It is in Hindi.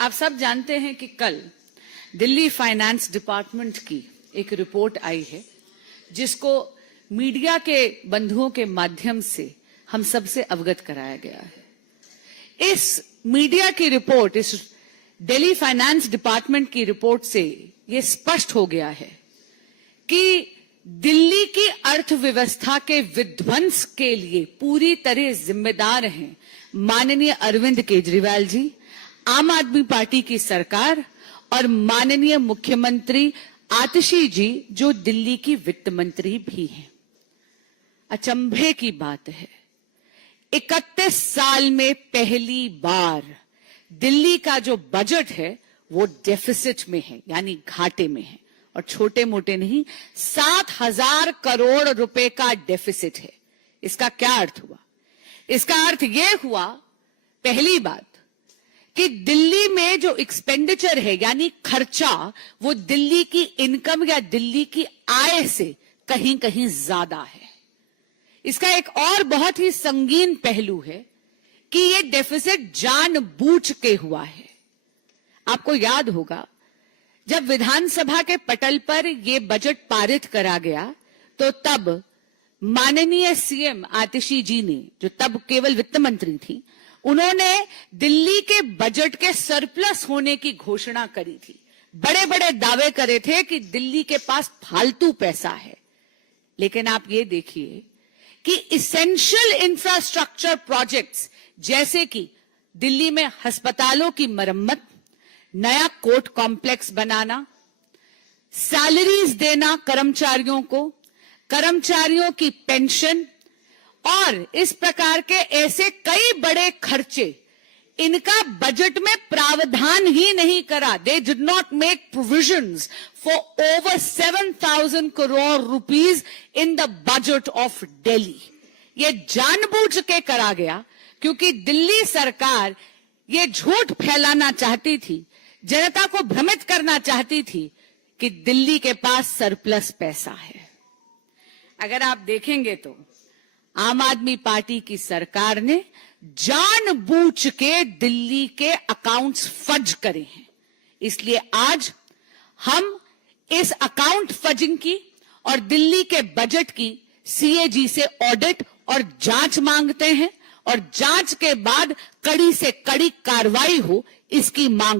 आप सब जानते हैं कि कल दिल्ली फाइनेंस डिपार्टमेंट की एक रिपोर्ट आई है जिसको मीडिया के बंधुओं के माध्यम से हम सबसे अवगत कराया गया है। इस मीडिया की रिपोर्ट, इस दिल्ली फाइनेंस डिपार्टमेंट की रिपोर्ट से ये स्पष्ट हो गया है कि दिल्ली की अर्थव्यवस्था के विध्वंस के लिए पूरी तरह जिम्मेदार हैं माननीय अरविंद केजरीवाल जी, आम आदमी पार्टी की सरकार और माननीय मुख्यमंत्री आतिशी जी जो दिल्ली की वित्त मंत्री भी हैं। अचंभे की बात है, 31 साल में पहली बार दिल्ली का जो बजट है वो डेफिसिट में है, यानी घाटे में है, और छोटे मोटे नहीं, 7,000 करोड़ रुपए का डेफिसिट है। इसका क्या अर्थ हुआ? इसका अर्थ यह हुआ, पहली बात, कि दिल्ली में जो एक्सपेंडिचर है यानी खर्चा, वो दिल्ली की इनकम या दिल्ली की आय से कहीं कहीं ज्यादा है। इसका एक और बहुत ही संगीन पहलू है कि ये डेफिसिट जानबूझ के हुआ है। आपको याद होगा जब विधानसभा के पटल पर यह बजट पारित करा गया तो तब माननीय सीएम आतिशी जी ने, जो तब केवल वित्त मंत्री थी, उन्होंने दिल्ली के बजट के सरप्लस होने की घोषणा करी थी। बड़े बड़े दावे करे थे कि दिल्ली के पास फालतू पैसा है। लेकिन आप ये देखिए कि इसेंशियल इंफ्रास्ट्रक्चर प्रोजेक्ट्स जैसे कि दिल्ली में अस्पतालों की मरम्मत, नया कोर्ट कॉम्प्लेक्स बनाना, सैलरीज देना कर्मचारियों को, कर्मचारियों की पेंशन और इस प्रकार के ऐसे कई बड़े खर्चे, इनका बजट में प्रावधान ही नहीं करा। They did not make provisions for over 7,000 crore rupees in the budget of Delhi. ये जानबूझ के करा गया क्योंकि दिल्ली सरकार ये झूठ फैलाना चाहती थी, जनता को भ्रमित करना चाहती थी कि दिल्ली के पास सरप्लस पैसा है। अगर आप देखेंगे तो आम आदमी पार्टी की सरकार ने जानबूझ के दिल्ली के अकाउंट्स फज करे हैं। इसलिए आज हम इस अकाउंट फजिंग की और दिल्ली के बजट की सीएजी से ऑडिट और जांच मांगते हैं और जांच के बाद कड़ी से कड़ी कार्रवाई हो, इसकी मांग